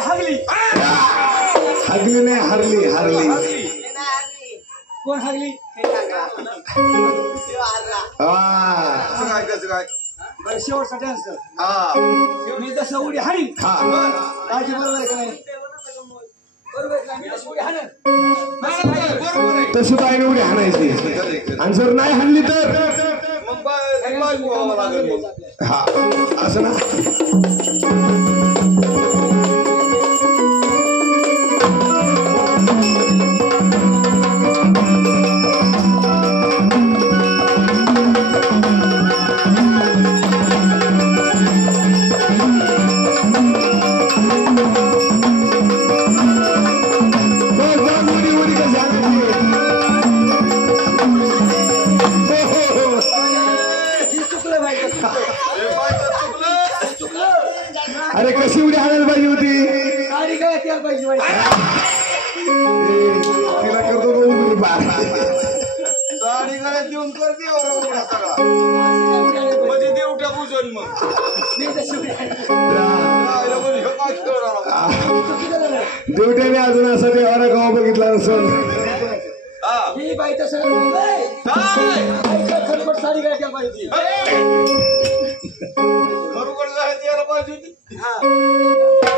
हागली हागली नाही हरली हरली कोण हागली बरं शेवटचा डान्स मी जसं उडी हाणी काळजी बरोबर आहे का नाही बरोबर आहे का मी जसं उडी हाणन तशी बाईने उडी हाणायची आणि जर नाही हाणली तर हा असं ना अरे कशी उडी हाणायला पाहिजे होती साडी काय यायला पाहिजे तिला करतो तो उघडी बार साडी गळ्यात देऊन करते उघडा सगळा म्हणजे देवट्या बुजवून मग देवट्याने अजून असं देवाला गाव बघितला नसेल ही बाई तसं खरपट साडी काय यायला पाहिजे खरोखर यायला पाहिजे होती हा